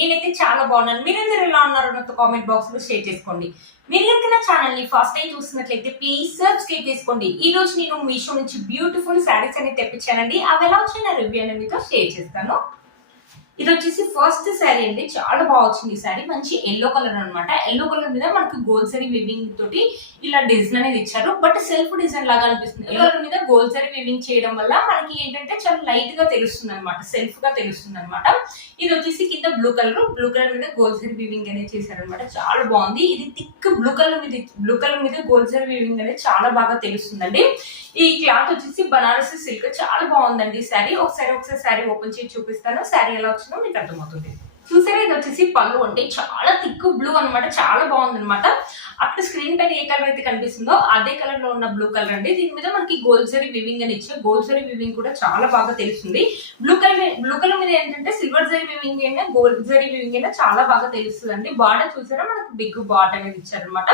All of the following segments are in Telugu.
నేనైతే చాలా బాగున్నాను. మీరందరూ ఎలా ఉన్నారో నాతో కామెంట్ బాక్స్ లో షేర్ చేసుకోండి. మీరు కనుక నా ఛానల్ ని ఫస్ట్ టైం చూస్తున్నట్లయితే ప్లీజ్ సబ్స్క్రైబ్ చేసుకోండి. ఈ రోజు నేను మీషో నుంచి బ్యూటిఫుల్ శారీస్ అనేది తెప్పించానండి. అవి ఎలా వచ్చిన రివ్యూ అనేది మీతో షేర్ చేస్తాను. ఇది వచ్చేసి ఫస్ట్ శారీ అండి. చాలా బాగా వచ్చింది ఈ శారీ. మంచి ఎల్లో కలర్ అనమాట. ఎల్లో కలర్ మీద మనకి గోల్డ్ జరీ వివింగ్ తోటి ఇలా డిజైన్ అనేది ఇచ్చారు. బట్ సెల్ఫ్ డిజైన్ లాగా అనిపిస్తుంది. ఎల్లో కలర్ మీద గోల్డ్ జరీ వివింగ్ చేయడం వల్ల మనకి ఏంటంటే చాలా లైట్ గా తెలుస్తుంది అనమాట, సెల్ఫ్ గా తెలుస్తుంది అనమాట. ఇది వచ్చేసి కింద బ్లూ కలర్ మీద గోల్డ్ జరీ వివింగ్ అనేది చేశారనమాట. చాలా బాగుంది. ఇది థిక్ బ్లూ కలర్ మీద గోల్డ్ జరీ వివింగ్ అనేది చాలా బాగా తెలుస్తుందండి. ఈ క్లాత్ వచ్చేసి బనారసి సిల్క్. చాలా బాగుందండి శారీ. ఒకసారి శారీ ఓపెన్ చేసి చూపిస్తాను. శారీ ఎలా వచ్చిందో మీకు అర్థమవుతుంది. చూసారా, ఇది వచ్చేసి పళ్ళు అంటే చాలా థిక్ బ్లూ అనమాట. చాలా బాగుంది అనమాట. అక్కడ స్క్రీన్ పైన ఏ కలర్ అయితే కనిపిస్తుందో అదే కలర్ లో ఉన్న బ్లూ కలర్ అండి. దీని మీద మనకి గోల్డ్ జరీ వివింగ్ అని ఇచ్చారు. గోల్డ్ జరీ వివింగ్ కూడా చాలా బాగా తెలుస్తుంది. బ్లూ కలర్ మీద ఏంటంటే సిల్వర్ జరీ వివింగ్ అయినా గోల్డ్ జరీ వివింగ్ అయినా చాలా బాగా తెలుస్తుంది అండి. బార్డర్ చూసారా, మనకి బిగ్ బార్డర్ అనేది ఇచ్చారనమాట.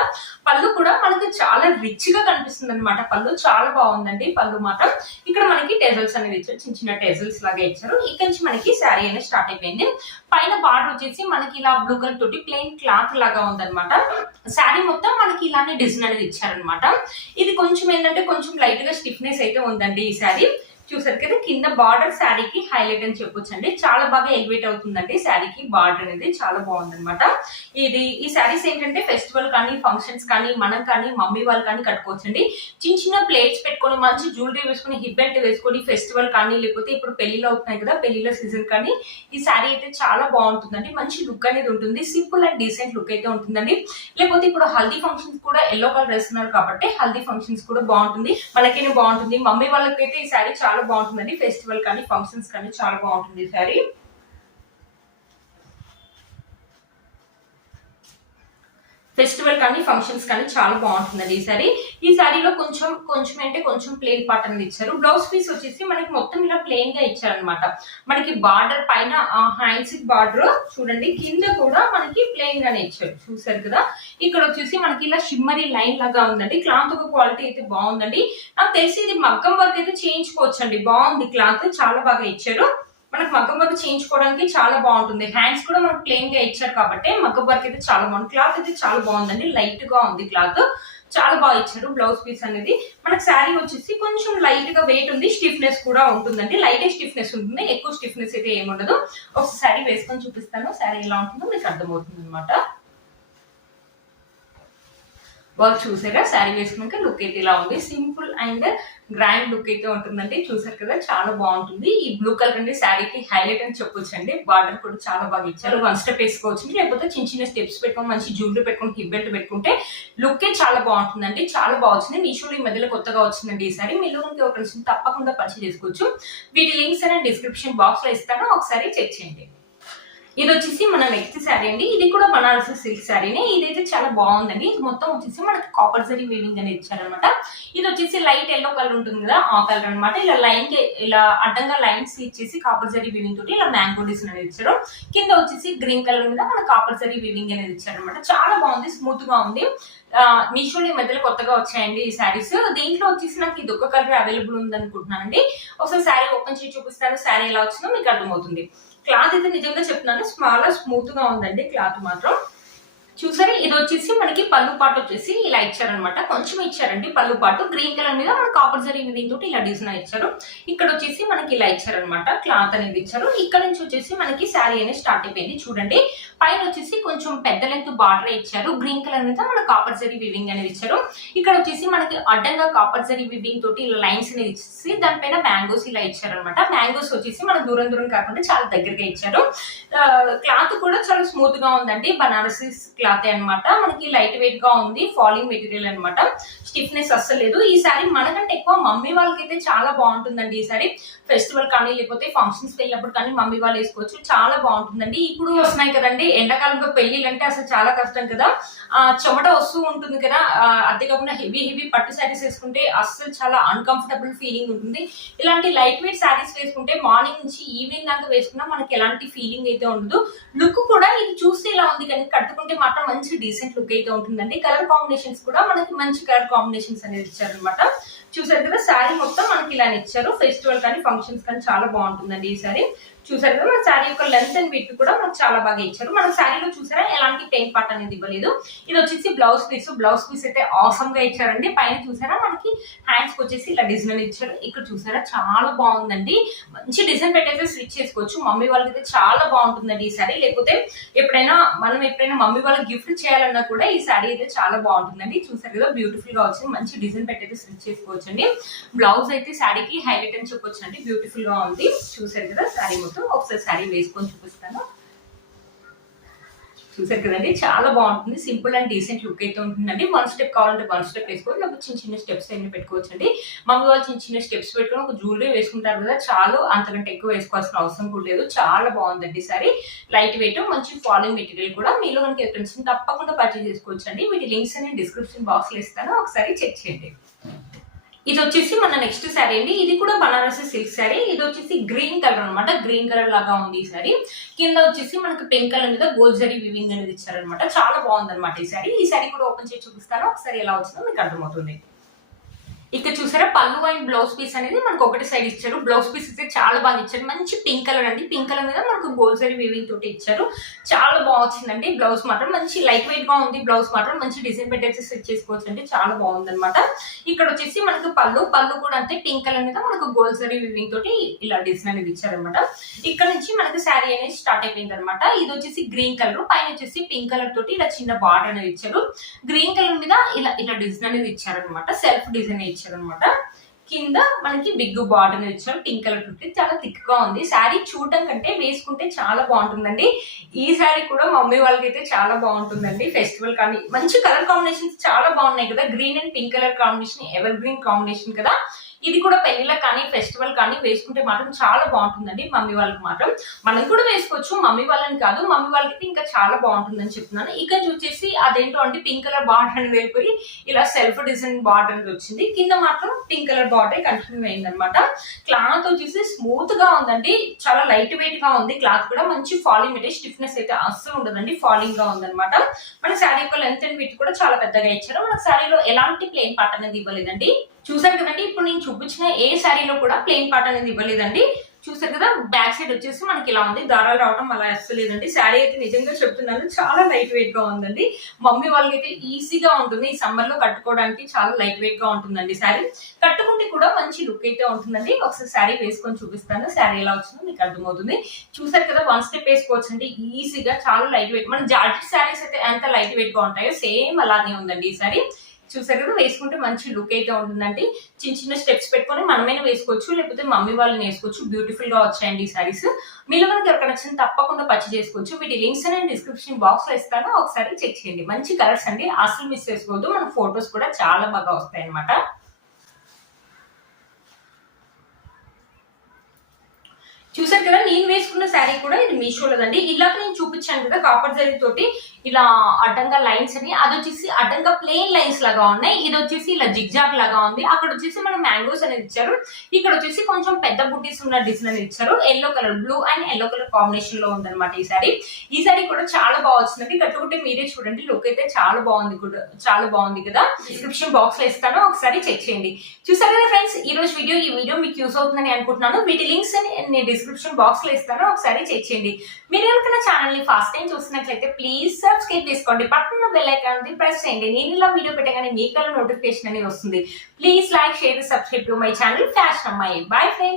పళ్ళు కూడా మనకి చాలా రిచ్ గా కనిపిస్తుంది అనమాట. పళ్ళు చాలా బాగుందండి. పళ్ళు మాత్రం ఇక్కడ మనకి టెజల్స్ అనేది ఇచ్చారు. చిన్న టెజల్స్ లాగా ఇచ్చారు. ఇక్కడ నుంచి మనకి శారీ అనేది స్టార్ట్ అయిపోయింది. పైన బార్డర్ వచ్చేసి మనకి ఇలా బ్లూ కలర్ తోటి ప్లెయిన్ క్లాత్ లాగా ఉందన్నమాట. శారీ మొత్తం మనకి ఇలానే డిజైన్ అనేది ఇచ్చారనమాట. ఇది కొంచెం ఏంటంటే కొంచెం లైట్ గా స్టిఫ్నెస్ అయితే ఉందండి ఈ శారీ. చూసారు కదా, కింద బార్డర్ శారీకి హైలైట్ అని చెప్పొచ్చు అండి. చాలా బాగా ఎలివేట్ అవుతుందండి శారీకి బార్డర్ అనేది. చాలా బాగుందన్నమాట. ఈ శారీస్ ఏంటంటే ఫెస్టివల్ కానీ ఫంక్షన్స్ కానీ మనం కానీ మమ్మీ వాళ్ళు కానీ కట్టుకోవచ్చండి. చిన్న ప్లేట్స్ పెట్టుకొని మంచి జ్యువెలరీ వేసుకొని హిప్ బెల్ట్ వేసుకొని ఫెస్టివల్ కానీ లేకపోతే ఇప్పుడు పెళ్లిలో అవుతున్నాయి కదా, పెళ్లిలో సీజన్ కానీ ఈ శారీ అయితే చాలా బాగుంటుందండి. మంచి లుక్ అనేది ఉంటుంది. సింపుల్ అండ్ డీసెంట్ లుక్ అయితే ఉంటుందండి. లేకపోతే ఇప్పుడు హల్దీ ఫంక్షన్స్ కూడా ఎల్లో కలర్ వేస్తున్నారు కాబట్టి హల్దీ ఫంక్షన్స్ కూడా బాగుంటుంది, మనకైనా బాగుంటుంది. మమ్మీ వాళ్ళకైతే ఈ శారీ చాలా బాగుంటుందండి. ఫెస్టివల్ కానీ ఫంక్షన్స్ కానీ చాలా బాగుంటుంది ఈ శారీ. ఫెస్టివల్ కానీ ఫంక్షన్స్ కానీ చాలా బాగుంటుందండి ఈ శారీ. ఈ శారీలో కొంచెం ప్లెయిన్ పార్ట్ అనేది ఇచ్చారు. బ్లౌజ్ పీస్ వచ్చేసి మనకి మొత్తం ఇలా ప్లెయిన్ గా ఇచ్చారనమాట. మనకి బార్డర్ పైన హ్యాండ్స్ బార్డర్ చూడండి, కింద కూడా మనకి ప్లెయిన్ గానే ఇచ్చారు. చూసారు కదా, ఇక్కడ వచ్చేసి మనకి ఇలా షిమ్మరీ లైన్ లాగా ఉందండి. క్లాత్ ఒక క్వాలిటీ అయితే బాగుందండి. నాకు తెలిసి ఇది మగ్గం వర్క్ అయితే చేయించుకోవచ్చు అండి. బాగుంది క్లాత్, చాలా బాగా ఇచ్చారు. మనకు మగ్గం వర్క్ చేయించుకోవడానికి చాలా బాగుంటుంది. హ్యాండ్స్ కూడా మనకు ప్లెయిన్ గా ఇచ్చారు కాబట్టి మగ్గం వర్క్ అయితే చాలా బాగుంది. క్లాత్ అయితే చాలా బాగుందండి. లైట్ గా ఉంది క్లాత్, చాలా బాగా ఇచ్చారు. బ్లౌజ్ పీస్ అనేది మనకు శారీ వచ్చేసి కొంచెం లైట్ గా వెయిట్ ఉంది. స్టిఫ్నెస్ కూడా ఉంటుందండి. లైట్ స్టిఫ్నెస్ ఉంటుంది, ఎక్కువ స్టిఫ్నెస్ అయితే ఏముండదు. ఒక శారీ వేసుకొని చూపిస్తాను. శారీ ఎలా ఉంటుందో మీకు అర్థమవుతుంది అనమాట. వర్క్ చూసారా, శారీ వేసుకున్నాక లుక్ అయితే ఇలా ఉంది. సింపుల్ అండ్ గ్రాండ్ లుక్ అయితే ఉంటుందండి. చూసారు కదా, చాలా బాగుంటుంది. ఈ బ్లూ కలర్ అండి శారీకి హైలైట్ అని చెప్పొచ్చు అండి. బార్డర్ కూడా చాలా బాగా ఇచ్చారు. వన్ స్టెప్ వేసుకోవచ్చు, లేకపోతే చిన్న స్టెప్స్ పెట్టుకొని మంచి జ్యువెలరీ పెట్టుకొని హిప్ బెల్ట్ పెట్టుకుంటే లుక్ చాలా బాగుంటుందండి. చాలా బాగుంది. మీషోలో ఈ మధ్యలో కొత్తగా వచ్చిందండి ఈ శారీ. మీలో ఒక తప్పకుండా పర్చేజ్ చేసుకోవచ్చు. వీటి లింక్స్ అనేది డిస్క్రిప్షన్ బాక్స్ లో ఇస్తాను, ఒకసారి చెక్ చేయండి. ఇది వచ్చేసి మన నెక్స్ట్ శారీ అండి. ఇది కూడా బనారసి సిల్క్ శారీనే. ఇదైతే చాలా బాగుందండి. ఇది మొత్తం వచ్చేసి మనకి కాపర్ జరీ వీవింగ్ అనేది ఇచ్చారనమాట. ఇది వచ్చేసి లైట్ ఎల్లో కలర్ ఉంటుంది కదా, ఆ కలర్ అనమాట. ఇలా అడ్డంగా లైన్స్ ఇచ్చేసి కాపర్ జరీ వీవింగ్ తోటి ఇలా మ్యాంగో డిజైన్ అనేది ఇచ్చారు. కింద వచ్చేసి గ్రీన్ కలర్ మీద మన కాపర్ జరీ వీవింగ్ అనేది ఇచ్చారనమాట. చాలా బాగుంది, స్మూత్ గా ఉంది. మీషోలో ఈ మధ్యలో కొత్తగా వచ్చాయండి ఈ శారీస్. దీంట్లో వచ్చేసి నాకు ఇది ఒక కలర్ అవైలబుల్ ఉంది అనుకుంటున్నానండి. ఒకసారి శారీ ఓపెన్ చేసి చూపిస్తాను. శారీ ఎలా వచ్చిందో మీకు అర్థమవుతుంది. క్లాత్ అయితే నిజంగా చెప్తున్నాను, స్మూత్ గా ఉందండి క్లాత్ మాత్రం. చూసారు, ఇది వచ్చేసి మనకి పళ్ళు పాటు వచ్చేసి ఇలా ఇచ్చారనమాట. కొంచెం ఇచ్చారండి పళ్ళు పాటు. గ్రీన్ కలర్ మీద మనకి కాపర్ జరీ వీవింగ్ తోటి ఇలా డిజైన్ ఇచ్చారు. ఇక్కడ వచ్చేసి మనకి ఇలా ఇచ్చారనమాట. క్లాత్ అనేది ఇచ్చారు. ఇక్కడ నుంచి వచ్చేసి మనకి శారీ అనేది స్టార్ట్ అయిపోయింది. చూడండి, పైన వచ్చేసి కొంచెం పెద్ద లెంత్ బార్డర్ ఇచ్చారు. గ్రీన్ కలర్ మీద మన కాపర్ జరీ వీవింగ్ అనేది ఇచ్చారు. ఇక్కడ వచ్చేసి మనకి అడ్డంగా కాపర్ జరీ వీవింగ్ తోటి ఇలా లైన్స్ అనేది ఇచ్చేసి దానిపైన మ్యాంగోస్ ఇలా ఇచ్చారనమాట. మ్యాంగోస్ వచ్చేసి మనకు దూరం కాకుండా చాలా దగ్గరగా ఇచ్చారు. క్లాత్ కూడా చాలా స్మూత్ గా ఉందండి. బనారసి క్లాత్ అనమాట. మనకి లైట్ వెయిట్ గా ఉంది. ఫాలింగ్ మెటీరియల్ అనమాట. స్టిఫ్నెస్ అస్సలు లేదు. ఈ సారీ మనకంటే ఎక్కువ మమ్మీ వాళ్ళకైతే చాలా బాగుంటుందండి. ఈ సారీ ఫెస్టివల్ కానీ లేకపోతే ఫంక్షన్స్ వెళ్ళినప్పుడు కానీ మమ్మీ వాళ్ళు వేసుకోవచ్చు. చాలా బాగుంటుందండి. ఇప్పుడు వస్తున్నాయి కదండి ఎండాకాలంలో పెళ్లిళ్ళు అంటే అసలు చాలా కష్టం కదా, చెమట వస్తూ ఉంటుంది కదా. అంతేకాకుండా హెవీ పట్టు శారీస్ వేసుకుంటే అస్సలు చాలా అన్కంఫర్టబుల్ ఫీలింగ్ ఉంటుంది. ఇలాంటి లైట్ వెయిట్ శారీస్ వేసుకుంటే మార్నింగ్ నుంచి ఈవినింగ్ దాకా వేసుకున్నా మనకి ఎలాంటి ఫీలింగ్ అయితే ఉండదు. లుక్ కూడా ఇది చూస్తే ఇలా ఉంది కానీ కట్టుకుంటే మాత్రం మాత్రం మంచి డీసెంట్ లుక్ అయితే ఉంటుందండి. కలర్ కాంబినేషన్స్ కూడా మనకి మంచి కలర్ కాంబినేషన్స్ అనేది ఇచ్చారనమాట. చూసారు కదా శారీ మొత్తం మనకి ఇలా ఇచ్చారు. ఫెస్టివల్ కానీ ఫంక్షన్స్ కానీ చాలా బాగుంటుందండి ఈ శారీ. చూసారు కదా మన శారీ యొక్క లెంత్ అండ్ విడ్త్ కూడా మనకు చాలా బాగా ఇచ్చారు. మన శారీలో చూసారా ఎలాంటి ప్లెయిన్ పార్ట్ అనేది ఇవ్వలేదు. ఇది వచ్చేసి బ్లౌజ్ పీస్ అయితే ఆసమ్ గా ఇచ్చారండి. పైన చూసారా మనకి హ్యాండ్స్ వచ్చేసి ఇలా డిజైన్ ఇచ్చారు. ఇక్కడ చూసారా చాలా బాగుందండి. మంచి డిజైన్ పెట్టేసి స్టిచ్ చేసుకోవచ్చు. మమ్మీ వాళ్ళకి అయితే చాలా బాగుంటుందండి ఈ శారీ. లేకపోతే ఎప్పుడైనా మమ్మీ వాళ్ళకి గిఫ్ట్ చేయాలన్నా కూడా ఈ శారీ అయితే చాలా బాగుంటుందండి. చూసారు కదా బ్యూటిఫుల్ గా వచ్చింది. మంచి డిజైన్ పెట్టేసి స్టిచ్ చేసుకోవచ్చు అండి. బ్లౌజ్ అయితే శారీకి హైలైట్ అని చెప్పొచ్చు అండి. బ్యూటిఫుల్ గా ఉంది. చూసారు కదా శారీ మొత్తం ఒకసారి శారీ వేసుకొని చూపిస్తాను. చూసారు కదండి చాలా బాగుంటుంది. సింపుల్ అండ్ డీసెంట్ లుక్ అయితే ఉంటుందండి. 1 స్టెప్ కావాలంటే 1 స్టెప్ వేసుకోవాలి. లేకపోతే చిన్న స్టెప్స్ అన్ని పెట్టుకోవచ్చు అండి. మమ్మీ వాళ్ళు చిన్న స్టెప్స్ పెట్టుకుని ఒక జ్యువెలరీ వేసుకుంటారు కదా, చాలు, అంతకంటే ఎక్కువ వేసుకోవాల్సిన అవసరం కూడా లేదు. చాలా బాగుందండి సారీ. లైట్ వెయిట్, మంచి ఫాలింగ్ మెటీరియల్ కూడా. మీలో కనుక ఎక్కడ తప్పకుండా పర్చేజ్ చేసుకోవచ్చు అండి. వీటి లింక్స్ అన్ని డిస్క్రిప్షన్ బాక్స్ లో ఇస్తాను, ఒకసారి చెక్ చేయండి. ఇది వచ్చేసి మన నెక్స్ట్ శారీ అండి. ఇది కూడా బనారసి సిల్క్ శారీ. ఇది వచ్చేసి గ్రీన్ కలర్ అనమాట. గ్రీన్ కలర్ లాగా ఉంది ఈ శారీ. కింద వచ్చేసి మనకి పింక్ కలర్ మీద గోల్డ్ జరీ వివింగ్ అనేది ఇచ్చారనమాట. చాలా బాగుంది అనమాట ఈ శారీ. ఈ శారీ కూడా ఓపెన్ చేసి చూపిస్తాను, ఒకసారి ఎలా వచ్చిందో మీకు అర్థమవుతుంది. ఇక్కడ చూసారా పళ్ళు అండ్ బ్లౌజ్ పీస్ అనేది మనకు ఒకటి సైడ్ ఇచ్చారు. బ్లౌజ్ పీస్ అయితే చాలా బాగా ఇచ్చారు. మంచి పింక్ కలర్ అండి. పింక్ కలర్ మీద మనకు గోల్డ్ జరీ వీవింగ్ తోటి ఇచ్చారు. చాలా బాగా వచ్చిందండి. బ్లౌజ్ మాత్రం మంచి లైట్ వెయిట్ గా ఉంది. బ్లౌజ్ మాత్రం మంచి డిజైన్ పెట్టేసి స్టిచ్ చేసుకోవచ్చు అండి. చాలా బాగుంది అనమాట. ఇక్కడ వచ్చేసి మనకు పళ్ళు కూడా అంతే పింక్ కలర్ మీద మనకు గోల్డ్ జరీ వీవింగ్ తోటి ఇలా డిజైన్ అనేది ఇచ్చారనమాట. ఇక్కడ నుంచి మనకి శారీ అనేది స్టార్ట్ అయిపోయింది అనమాట. ఇది వచ్చేసి గ్రీన్ కలర్, పైన వచ్చేసి పింక్ కలర్ తోటి ఇలా చిన్న బార్డర్ అనేది ఇచ్చారు. గ్రీన్ కలర్ మీద ఇలా డిజైన్ అనేది ఇచ్చారనమాట. సెల్ఫ్ డిజైన్ ఇచ్చారనమాట. కింద మనకి బిగ్ బార్డర్ ఇచ్చారు. పింక్ కలర్ తోటి చాలా థిక్ గా ఉంది. శారీ చూడటం కంటే వేసుకుంటే చాలా బాగుంటుందండి. ఈ శారీ కూడా మమ్మీ వాళ్ళకైతే చాలా బాగుంటుందండి. ఫెస్టివల్ కానీ మంచి కలర్ కాంబినేషన్స్ చాలా బాగున్నాయి కదా. Green and pink colour combination ever green combination కదా. ఇది కూడా పెళ్లిళ్ళకి కానీ ఫెస్టివల్ కానీ వేసుకుంటే మాత్రం చాలా బాగుంటుందండి. మమ్మీ వాళ్ళకి మాత్రం మనం కూడా వేసుకోవచ్చు, మమ్మీ వాళ్ళని కాదు, మమ్మీ వాళ్ళకి ఇంకా చాలా బాగుంటుందని చెప్తున్నాను. ఇక చూసేసి అదేంటో అంటే పింక్ కలర్ బార్డర్ అనేది వెళ్ళిపోయి ఇలా సెల్ఫ్ డిజైన్ బార్డర్ అనేది వచ్చింది. కింద మాత్రం పింక్ కలర్ బార్డర్ కంటిన్యూ అయింది అనమాట. క్లాత్ వచ్చేసి స్మూత్ గా ఉందండి. చాలా లైట్ వెయిట్ గా ఉంది. క్లాత్ కూడా మంచి ఫాలింగ్ అయితే స్టిఫ్నెస్ అయితే అస్సలు ఉండదండి. ఫాలింగ్ గా ఉందన్నమాట. మన శారీ యొక్క లెంత్ అండ్ విడ్త్ కూడా చాలా పెద్దగా ఇచ్చారు. మన శారీలో ఎలాంటి ప్లెయిన్ పార్ట్ అనేది ఇవ్వలేదండి. చూసారు కదండి, ఇప్పుడు నేను చూపించిన ఏ శారీలో కూడా ప్లెయిన్ పార్ట్ అనేది ఇవ్వలేదండి. చూసారు కదా బ్యాక్ సైడ్ వచ్చేసి మనకి ఇలా ఉంది. దారాలు రావడం అలా అస్సలేదండి. శారీ అయితే నిజంగా చెప్తున్నాను చాలా లైట్ వెయిట్ గా ఉందండి. మమ్మీ వాళ్ళకి అయితే ఈజీగా ఉంటుంది. ఈ సమ్మర్ లో కట్టుకోవడానికి చాలా లైట్ వెయిట్ గా ఉంటుందండి. శారీ కట్టుకుంటే కూడా మంచి లుక్ అయితే ఉంటుందండి. ఒకసారి శారీ వేసుకొని చూపిస్తాను. శారీ ఎలా వచ్చిందో మీకు అర్థమవుతుంది. చూసారు కదా 1 స్టెప్ వేసుకోవచ్చు అండి ఈజీగా. చాలా లైట్ వెయిట్. మన జార్జెట్ శారీస్ అయితే ఎంత లైట్ వెయిట్ గా ఉంటాయో సేమ్ అలానే ఉందండి ఈ శారీ. చూసారు కదా వేసుకుంటే మంచి లుక్ అయితే ఉంటుందండి. చిన్న స్టెప్స్ పెట్టుకొని మనమైనా వేసుకోవచ్చు, లేకపోతే మమ్మీ వాళ్ళని వేసుకోవచ్చు. బ్యూటిఫుల్ గా వచ్చాయండి ఈ సారీస్. మీలో మనకి ఎవరికి నచ్చిన తప్పకుండా పర్చేజ్ చేసుకోవచ్చు. వీటి లింక్స్ అనేది డిస్క్రిప్షన్ బాక్స్ లో ఇస్తాను, ఒకసారి చెక్ చేయండి. మంచి కలర్స్ అండి, అసలు మిస్ చేసుకోవద్దు. మన ఫొటోస్ కూడా చాలా బాగా వస్తాయి అనమాట. చూసారు కదా నేను వేసుకున్న శారీ కూడా ఇది మీషోలోదండి. ఇలాగ నేను చూపించాను కదా కాపర్ జరీ తోటి ఇలా అడ్డంగా లైన్స్ అని, అది వచ్చేసి అడ్డంగా ప్లెయిన్ లైన్స్ లాగా ఉన్నాయి. ఇది వచ్చేసి ఇలా జిగ్జాగ్ లాగా ఉంది. అక్కడ వచ్చేసి మనం మ్యాంగోస్ అనేది ఇచ్చారు. ఇక్కడ వచ్చేసి కొంచెం పెద్ద బుట్టీస్ ఉన్న డిజైన్ అనేది ఇచ్చారు. Yellow colour, blue and yellow colour combination లో ఉందన్నమాట ఈ శారీ. ఈ శారీ కూడా చాలా బాగా వచ్చిందండి. కట్టుకుంటే మీరే చూడండి, లుక్ అయితే చాలా బాగుంది కూడా, చాలా బాగుంది కదా. డిస్క్రిప్షన్ బాక్స్ లో ఇస్తాను, ఒకసారి చెక్ చేయండి. చూసారు కదా ఫ్రెండ్స్, ఈ రోజు ఈ వీడియో మీకు యూస్ అవుతుందని అనుకుంటున్నాను. వీటి లింక్స్ అని నేను డిస్క్రిప్షన్ బాక్స్ లో ఇస్తాను, ఒకసారి చెక్ చేయండి. మీరు కనుక ఛానల్ ని ఫస్ట్ టైం చూసినట్లయితే ప్లీజ్ సబ్స్క్రైబ్ చేసుకోండి. పక్కన బెల్ ఐకాన్ ప్రెస్ చేయండి. నేను ఇలా వీడియో పెట్టగానే మీకు నోటిఫికేషన్ అనేది వస్తుంది. Please like, share, subscribe to my channel fashion అమ్మాయి. Bye friends.